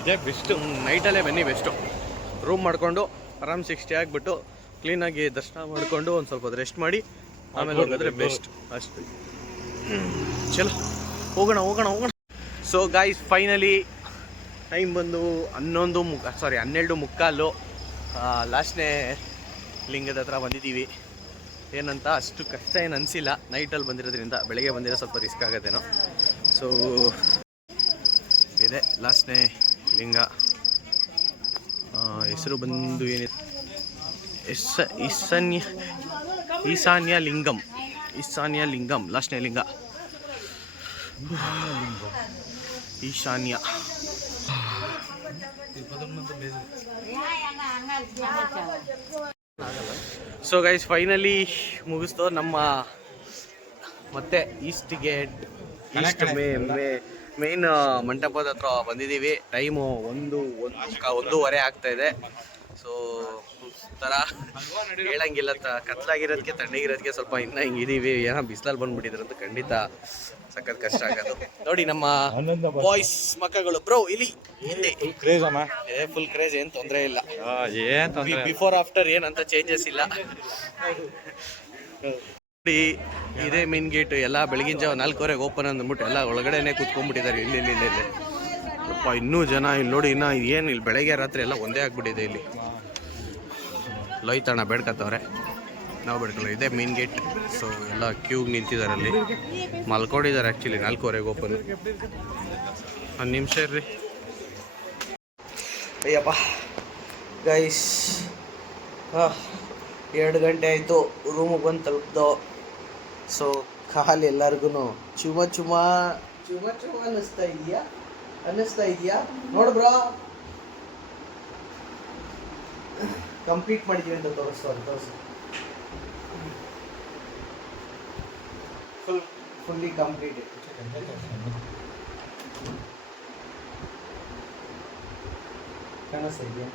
ಇದೇ ಬೆಸ್ಟ್. ನೈಟಲ್ಲೇ ಬನ್ನಿ ಬೆಸ್ಟು. ರೂಮ್ ಮಾಡಿಕೊಂಡು ಆರಾಮ್ಸೆ ಸ್ಟೇ ಆಗಿಬಿಟ್ಟು ಕ್ಲೀನಾಗಿ ದರ್ಶನ ಮಾಡಿಕೊಂಡು ಒಂದು ಸ್ವಲ್ಪ ರೆಸ್ಟ್ ಮಾಡಿ ಆಮೇಲೆ ಹೋಗಿದ್ರೆ ಬೆಸ್ಟ್ ಅಷ್ಟು. ಚಲೋ ಹೋಗೋಣ. ಸೊ ಗಾಯ್ಸ್, ಫೈನಲಿ ಟೈಮ್ ಬಂದು 12:15 ಲಾಸ್ಟ್ನೇ ಲಿಂಗದ ಹತ್ರ ಬಂದಿದ್ದೀವಿ. ಏನಂತ ಅಷ್ಟು ಕಷ್ಟ ಏನು ಅನಿಸಿಲ್ಲ, ನೈಟಲ್ಲಿ ಬಂದಿರೋದ್ರಿಂದ. ಬೆಳಗ್ಗೆ ಬಂದಿರೋ ಸ್ವಲ್ಪ ರಿಸ್ಕ್ ಆಗೋದೇನೋ. ಸೊ ಇದೆ ಲಾಸ್ಟ್ನೇ ಲಿಂಗ. ಹೆಸರು ಬಂದು ಏನಿದೆ, ಈಶಾನ್ಯ ಲಿಂಗಂ ಲಾಸ್ಟ್ನೇ ಲಿಂಗ. ಈಶಾನ್ಯ. ಸೊ ಗೈಸ್, ಫೈನಲಿ ಮುಗಿಸ್ತು ನಮ್ಮ ಮತ್ತೆ ಈಸ್ಟ್ ಮೇನ್ ಮಂಟಪದ ಹತ್ರ ಬಂದಿದ್ದೀವಿ. ಟೈಮು 1:30 ಆಗ್ತಾ ಇದೆ. ಸೊ ಥರ ಹೇಳಂಗಿಲ್ಲ, ಕತ್ಲಾಗಿರೋದಕ್ಕೆ ತಣ್ಣಗಿರೋದಕ್ಕೆ ಸ್ವಲ್ಪ ಇನ್ನೂ ಹಿಂಗಿದ್ದೀವಿ. ಏನೋ ಬಿಸಿಲಲ್ಲಿ ಬಂದ್ಬಿಟ್ಟಿದ್ರಂತ ಖಂಡಿತ ಸಖತ್ ಕಷ್ಟ ಆಗೋದು. ನೋಡಿ ನಮ್ಮ ಬಾಯ್ಸ್ ಮಕ್ಕಳು ಬ್ರೋ ಇಲ್ಲಿ ಹಿಂದೆ ಫುಲ್ ಕ್ರೇಜ್, ಏನು ತೊಂದರೆ ಇಲ್ಲ. ಬಿಫೋರ್ ಆಫ್ಟರ್ ಏನಂತ ಚೇಂಜಸ್ ಇಲ್ಲ. ನೋಡಿ ಇದೇ ಮೇನ್ ಗೇಟ್. ಎಲ್ಲ ಬೆಳಗಿನ ಜಾವ 4:15 ಓಪನ್ ಅಂದ್ಬಿಟ್ಟು ಎಲ್ಲ ಒಳಗಡೆನೆ ಕೂತ್ಕೊಂಡ್ಬಿಟ್ಟಿದ್ದಾರೆ. ಇಲ್ಲಿ ಅಪ್ಪ ಇನ್ನೂ ಜನ ಇಲ್ಲಿ ನೋಡಿ. ಇನ್ನು ಏನು ಇಲ್ಲಿ ಬೆಳಗ್ಗೆ ರಾತ್ರಿ ಎಲ್ಲ ಒಂದೇ ಆಗ್ಬಿಟ್ಟಿದೆ. ಇಲ್ಲಿ ಲೋಯ್ತಣ್ಣ ಬೇಡ್ಕತ್ತವ್ರೆ, ನಾವು ಬೇಡ್ಕೊಳ್ಳೋ. ಇದೇ ಮೇನ್ ಗೇಟ್. ಸೊ ಎಲ್ಲ ಕ್ಯೂಗೆ ನಿಂತಿದ್ದಾರೆ, ಅಲ್ಲಿ ಮಲ್ಕೊಂಡಿದ್ದಾರೆ. Actually 4:15 open. 1 ನಿಮಿಷ ಇರ್ರಿ. ಅಯ್ಯಪ್ಪ ಗೈಸ್, 2 ಗಂಟೆ ಆಯಿತು ರೂಮಿಗೆ ಬಂದು ತಲುಪ್ದು. ಸೊ ಕಾಲು ಎಲ್ಲರಿಗೂ ಚುಮ ಅನ್ನಿಸ್ತಾ ಇದೆಯಾ ನೋಡು ಬ್ರೋ. ಕಂಪ್ಲೀಟ್ ಮಾಡಿದ್ದೀವಿ ಅಂತ ತೋರಿಸು. Fully complete. ಕಾಣಿಸ್ತಾ ಇದೆಯಾ?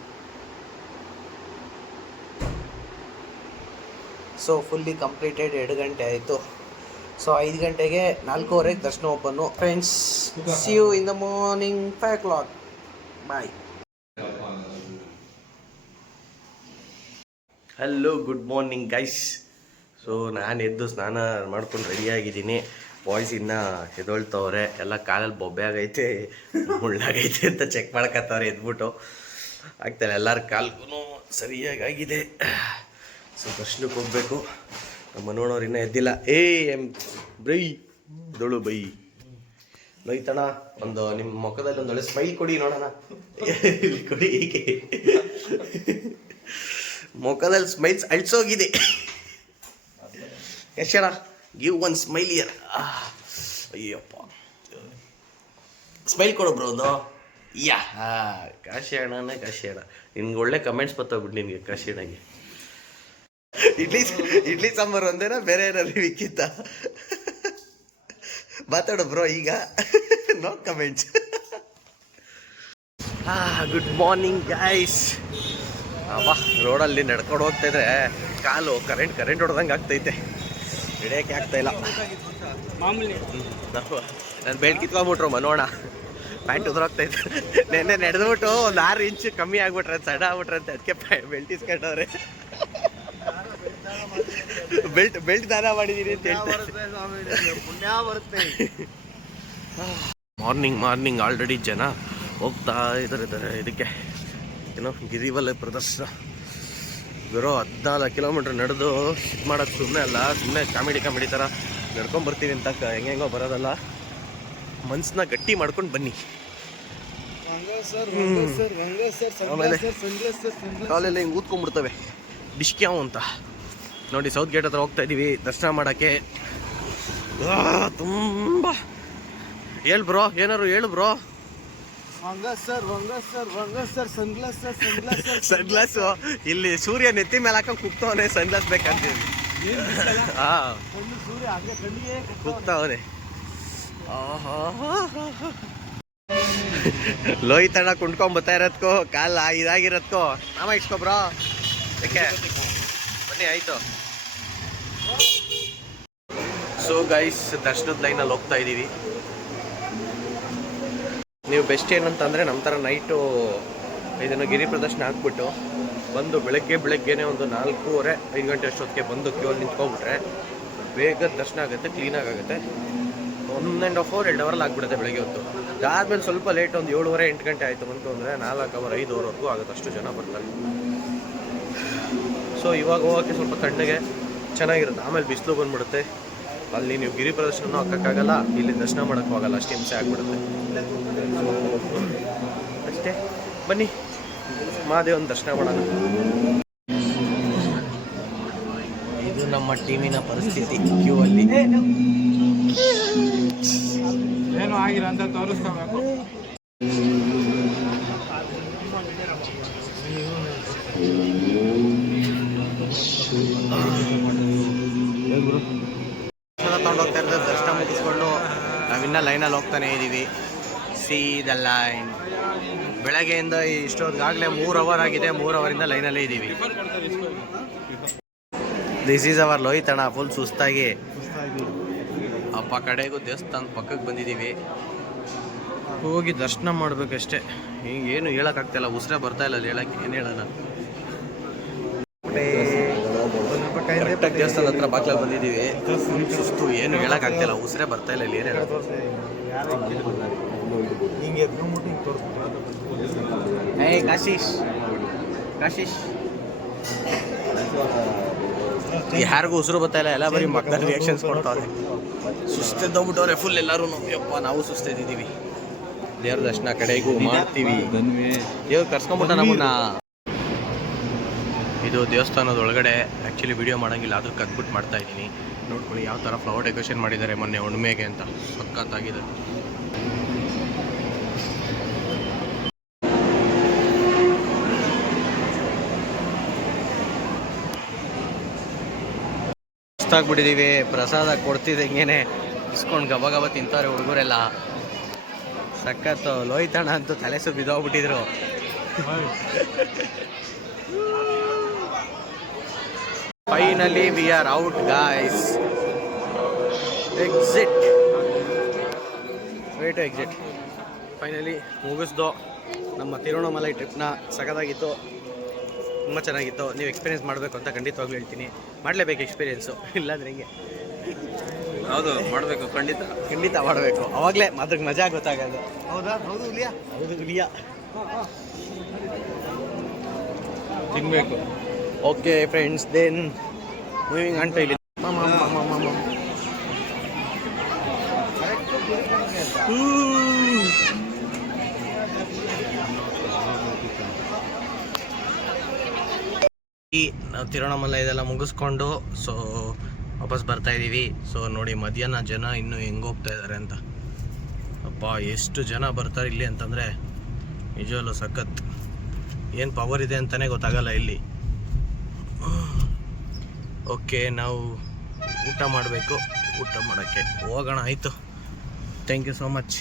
So fully completed. 2 ಗಂಟೆ ಆಯಿತು. ಸೊ 5 ಗಂಟೆಗೆ 4:15 ದರ್ಶನ open. Friends, see you in the morning 5 o'clock. Bye. Hello, good morning guys. So ನಾನು ಎದ್ದು ಸ್ನಾನ ಮಾಡ್ಕೊಂಡು ರೆಡಿಯಾಗಿದ್ದೀನಿ. ಬಾಯ್ಸ್ ಇನ್ನೂ ಎದೊಳ್ತವ್ರೆ. ಎಲ್ಲ ಕಾಲಲ್ಲಿ ಬೊಬ್ಬೆ ಆಗೈತೆ, ಮುಳ್ಳಾಗೈತೆ ಅಂತ ಚೆಕ್ ಮಾಡ್ಕೊತವ್ರೆ ಎದ್ಬಿಟ್ಟು. ಆಗ್ತಾನೆ ಎಲ್ಲರ ಕಾಲ್ಗೂ ಸರಿಯಾಗಿದೆ. ಸೊ ದರ್ಶನಕ್ಕೆ ಹೋಗ್ಬೇಕು. ನಮ್ಮ ನೋಡೋರು ಇನ್ನೂ ಎದ್ದಿಲ್ಲ. ಬ್ರೈ ದೊಳು ಬೈ ಲೋಯ್ತಣ, ಒಂದು ನಿಮ್ಮ ಮುಖದಲ್ಲಿ ಒಂದೊಳ್ಳೆ ಸ್ಮೈಲ್ ಕೊಡಿ ನೋಡೋಣ. ಇಲ್ಲಿ ಕೊಡಿ. ಹೀಗೆ ಮುಖದಲ್ಲಿ ಸ್ಮೈಲ್ಸ್ ಅಳಿಸೋಗಿದೆ. ಯಶಣ, give 1 smile here. Ayyappa, smile ಕೊಡು ಬ್ರೋ ಒಂದು. ಕಾಶಿ ಅಣ್ಣ. ನಿನ್ಗೆ ಒಳ್ಳೆ ಕಮೆಂಟ್ಸ್ ಬರ್ತಾವ್ಬಿಟ್ಟು ನಿನಗೆ ಕಾಶಿ ಅಣ್ಣಗೆ. ಇಡ್ಲಿ ಸಾಂಬಾರು ಒಂದೇನಾ, ಬೇರೆ ಏನಾದ್ರು ವಿಕ್ಕಿತ್ತ? ಮಾತಾಡು ಬ್ರೋ ಈಗ. No comments. Good morning guys. ಅಬ್ಬಾ, ರೋಡಲ್ಲಿ ನಡ್ಕೊಂಡು ಹೋಗ್ತಾಯಿದ್ರೆ ಕಾಲು ಕರೆಂಟ್ ಹೊಡೆದಂಗೆ ಆಗ್ತೈತೆ. ಹಿಡಿಯೋಕ್ಕೆ ಆಗ್ತಾಯಿಲ್ಲ. ನಾನು ಬೆಲ್ಟ್ ಕಿತ್ಕೊಂಡ್ಬಿಟ್ರು ಮನೋಣ. ಪ್ಯಾಂಟ್ ಉದುರೋಗ್ತೈತೆ. ನೆನ್ನೆ ನಡೆದ್ಬಿಟ್ಟು ಒಂದು 6 ಇಂಚು ಕಮ್ಮಿ ಆಗ್ಬಿಟ್ರೆ, ಸಡ ಆಗ್ಬಿಟ್ರಂತೆ. ಅದಕ್ಕೆ ಬೆಲ್ಟ್ ಇಸ್ಕೊಂಡವ್ರೆ. ಬೆಲ್ಟ್ ದಾನ ಮಾಡಿದೀನಿ ಅಂತ ಹೇಳ್ತಾರೆ. ಪುಣ್ಯ ಬರುತ್ತೆ. ಮಾರ್ನಿಂಗ್ ಆಲ್ರೆಡಿ ಜನ ಹೋಗ್ತಾ ಇದ್ದಾರೆ ಇದಕ್ಕೆ ಏನೋ ಗಿರಿವಲ ಪ್ರದರ್ಶನ. ಬರೋ 14 ಕಿಲೋಮೀಟ್ರ್ ನಡೆದು ಇದು ಮಾಡೋದು ಸುಮ್ಮನೆ ಅಲ್ಲ, ಸುಮ್ಮನೆ ಕಾಮಿಡಿ ಥರ ನಡ್ಕೊಂಬರ್ತೀವಿ ಅಂತ ಹೆಂಗೆಂಗೋ ಬರೋದಲ್ಲ. ಮನ್ಸನ್ನ ಗಟ್ಟಿ ಮಾಡ್ಕೊಂಡು ಬನ್ನಿ. ಆಮೇಲೆ ಕಾಲೆಲ್ಲ ಹಿಂಗೆ ಊದ್ಕೊಂಡ್ಬಿಡ್ತವೆ ಡಿಶ್ಕ್ಯಾವು ಅಂತ. ನೋಡಿ ಸೌತ್ ಗೇಟ್ ಹತ್ರ ಹೋಗ್ತಾ ಇದ್ದೀವಿ ದರ್ಶನ ಮಾಡೋಕ್ಕೆ. ತುಂಬ ಹೇಳು ಬ್ರೋ, ಏನಾರು ಹೇಳು ಬ್ರೋ. ಸನ್ಗ್ಲಾಸು ಇಲ್ಲಿ ಸೂರ್ಯ ನೆತ್ತಿ ಮೇಲೆ ಹಾಕೊಂಡು ಕುಗ್ತವನೆ, ಸನ್ಗ್ಲಾಸ್ ಬೇಕಂತೀವಿ. ಕುಗ್ತವನೆ. ಲೋಹಿತಣ್ಣ ಕುಂಡ್ಕೊಂಬತ್ತಾ ಇರೋದ್ಕೋ ಕಾಲ ಇದಾಗಿರೋದ್ಕೋ ನಾಮ ಇಟ್ಕೊಬ್ರೋ. ಯಾಕೆ ಬನ್ನಿ ಆಯ್ತು. ಸೊ ಗೈಸ್, ದರ್ಶನದ ಲೈನಲ್ಲಿ ಹೋಗ್ತಾ ಇದ್ದೀವಿ. ನೀವು ಬೆಸ್ಟ್ ಏನಂತಂದರೆ ನಮ್ಮ ಥರ ನೈಟು ಇದನ್ನು ಗಿರಿ ಪ್ರದರ್ಶನ ಹಾಕ್ಬಿಟ್ಟು ಬಂದು ಬೆಳಗ್ಗೆನೇ ಒಂದು 4:30-5 ಗಂಟೆ ಅಷ್ಟೊತ್ತಿಗೆ ಬಂದು ಕ್ಯೂಲ್ಲಿ ನಿಂತ್ಕೊಂಡ್ಬಿಟ್ರೆ ಬೇಗ ದರ್ಶನ ಆಗುತ್ತೆ, ಕ್ಲೀನಾಗಿ ಆಗುತ್ತೆ. 1.5 hour 2 ಅವರಲ್ಲಿ ಆಗಿಬಿಡುತ್ತೆ ಬೆಳಗ್ಗೆ ಹೊತ್ತು. ಅದಾದಮೇಲೆ ಸ್ವಲ್ಪ ಲೇಟ್ ಒಂದು 7:30-8 ಗಂಟೆ ಆಯಿತು ಬಂತು ಅಂದರೆ 4 hour 5 ಅವರ್ವರೆಗೂ ಆಗುತ್ತೆ, ಅಷ್ಟು ಜನ ಬರ್ತಾರೆ. ಸೊ ಇವಾಗ ಹೋಗೋಕ್ಕೆ ಸ್ವಲ್ಪ ತಣ್ಣಗೆ ಚೆನ್ನಾಗಿರುತ್ತೆ. ಆಮೇಲೆ ಬಿಸಿಲು ಬಂದ್ಬಿಡುತ್ತೆ. ಅಲ್ಲಿ ನೀವು ಗಿರಿ ಪ್ರದರ್ಶನ ಹಾಕೋಕ್ಕಾಗಲ್ಲ, ಇಲ್ಲಿ ದರ್ಶನ ಮಾಡೋಕ್ಕೂ ಆಗಲ್ಲ, ಅಷ್ಟು ಹಿಂಸೆ ಆಗಿಬಿಡುತ್ತೆ. ಅಷ್ಟೇ, ಬನ್ನಿ ಮಹಾದೇವನ ದರ್ಶನ ಮಾಡೋಣ. ಇದು ನಮ್ಮ ಟೀಮಿನ ಪರಿಸ್ಥಿತಿ. ಕ್ಯೂ ಅಲ್ಲಿ ಏನು ಆಗಿಲ್ಲ ಅಂತ ತೋರಿಸ್ಕೋಬೇಕು. ತಗೊಂಡೋಗ್ತಾ ಇರೋದು ದರ್ಶನ ಮುಗಿಸ್ಕೊಂಡು ನಾವಿನ್ನ ಲೈನಲ್ಲಿ ಹೋಗ್ತಾನೆ ಇದ್ದೀವಿ. See the line. ಬೆಳಗ್ಗೆಯಿಂದ ಇಷ್ಟೊತ್ತಿಗಾಗಲೇ 3 hour ಆಗಿದೆ. 3 ಅವರಿಂದ ಲೈನಲ್ಲೇ ಇದ್ದೀವಿ. ದಿಸ್ ಈಸ್ ಅವರ್ ಲೋಹಿತಣ್ಣ. ಫುಲ್ ಸುಸ್ತಾಗಿ ಅಪ್ಪ ಕಡೆಗೂ ದೇವಸ್ಥಾನದ ಪಕ್ಕಕ್ಕೆ ಬಂದಿದ್ದೀವಿ. ಹೋಗಿ ದರ್ಶನ ಮಾಡಬೇಕಷ್ಟೇ. ಏನು ಹೇಳೋಕ್ಕಾಗ್ತಾಯಿಲ್ಲ, ಉಸಿರೇ ಬರ್ತಾಯಿಲ್ಲ ಅಲ್ಲಿ ಹೇಳಕ್ಕೆ. ಏನು ಹೇಳೋಣ, ಕರೆಕ್ಟಾಗಿ ದೇವಸ್ಥಾನದ ಹತ್ರ ಬಾಗ್ಲಲ್ಲಿ ಬಂದಿದ್ದೀವಿ. ಫುಲ್ ಸುಸ್ತು, ಏನು ಹೇಳೋಕ್ಕಾಗ್ತಾಯಿಲ್ಲ, ಉಸಿರೇ ಬರ್ತಾಯಿಲ್ಲ ಇಲ್ಲಿ. ಏನು ಹೇಳೋದು? ಏಯ್ ಕಾಶೀಶ್ ಯಾರಿಗೂ ಉಸಿರು ಬರ್ತಾಯಿಲ್ಲ, ಎಲ್ಲ ಬರೀ ಮಕ್ಕಳ ರಿಯಾಕ್ಷನ್ಸ್ ಕೊಡ್ತಾವ್ರೆ. ಸುಸ್ತೆದ್ದೋಗ್ಬಿಟ್ಟವ್ರೆ ಫುಲ್ ಎಲ್ಲರೂ. ಯಪ್ಪ ನಾವು ಸುಸ್ತೆದ್ದಿದ್ದೀವಿ. ದೇವ್ರ ದರ್ಶನ ಕಡೆಗೂ ಮಾಡ್ತೀವಿ. ದೇವ್ರು ಕರ್ಸ್ಕೊಂಬಿಟ್ಟ ನಮ್ಮನ್ನ. ಇದು ದೇವಸ್ಥಾನದ ಒಳಗಡೆ. ಆ್ಯಕ್ಚುಲಿ ವಿಡಿಯೋ ಮಾಡೋಂಗಿಲ್ಲ, ಆದರೂ ಕದ್ಬಿಟ್ಟು ಮಾಡ್ತಾ ಇದ್ದೀನಿ. ನೋಡ್ಕೊಳ್ಳಿ ಯಾವ ಥರ ಫ್ಲವರ್ ಡೆಕೋರೇಷನ್ ಮಾಡಿದ್ದಾರೆ ಮೊನ್ನೆ ಹುಣ್ಣಿಮೆಗೆ ಅಂತ. ಸಖತ್ತಾಗಿದೆ. ಸುಸ್ತಾಗ್ಬಿಟ್ಟಿದ್ದೀವಿ. ಪ್ರಸಾದ ಕೊಡ್ತಿದ್ದಂಗೆ ಇಸ್ಕೊಂಡು ಗಬ ತಿಂತಾರೆ ಹುಡುಗರೆಲ್ಲ. ಸಖತ್ತು. ಲೋಹಿತಣ್ಣ ಅಂತೂ ತಲೆ ಸುತ್ತು ಬಿದ್ದೋಗ್ಬಿಟ್ಟಿದ್ರು. Finally we are out guys. Exit, way to exit. Finally ಮುಗಿಸ್ದೋ ನಮ್ಮ ತಿರುವಣ್ಣಾಮಲೈ ಟ್ರಿಪ್ನ. ಸಖತ್ತಾಗಿತ್ತು, ತುಂಬ ಚೆನ್ನಾಗಿತ್ತು. ನೀವು ಎಕ್ಸ್ಪೀರಿಯೆನ್ಸ್ ಮಾಡಬೇಕು ಅಂತ ಖಂಡಿತವಾಗ್ಲೂ ಹೇಳ್ತೀನಿ. ಮಾಡಲೇಬೇಕು ಎಕ್ಸ್ಪೀರಿಯೆನ್ಸು, ಇಲ್ಲಾಂದ್ರೆ ಹೆಂಗೆ? ಹೌದು, ಮಾಡಬೇಕು, ಖಂಡಿತ ಮಾಡಬೇಕು. ಅವಾಗಲೇ ಅದ್ರಿಗೆ ಮಜಾ ಗೊತ್ತಾಗೋದು. ಹೌದಾ? ಹೌದು ಹುಲಿಯಾ ತಿನ್ಬೇಕು. Okay friends, then moving on to ಇಲ್ಲಿ. ನಾವು ತಿರುವಣ್ಣಾಮಲೈ ಇದೆಲ್ಲ ಮುಗಿಸ್ಕೊಂಡು ಸೊ ವಾಪಸ್ ಬರ್ತಾ ಇದ್ದೀವಿ. ಸೊ ನೋಡಿ ಮಧ್ಯಾಹ್ನ ಜನ ಇನ್ನೂ ಹೆಂಗೆ ಹೋಗ್ತಾ ಇದ್ದಾರೆ ಅಂತ. ಅಪ್ಪ ಎಷ್ಟು ಜನ ಬರ್ತಾರೆ ಇಲ್ಲಿ ಅಂತಂದರೆ ನಿಜವಲ್ಲೂ ಸಖತ್. ಏನು ಪವರ್ ಇದೆ ಅಂತಲೇ ಗೊತ್ತಾಗಲ್ಲ ಇಲ್ಲಿ. ಓಕೆ, ನಾವು ಊಟ ಮಾಡಬೇಕು. ಊಟ ಮಾಡೋಕ್ಕೆ ಹೋಗೋಣ. ಆಯಿತು, ಥ್ಯಾಂಕ್ ಯು ಸೋ ಮಚ್.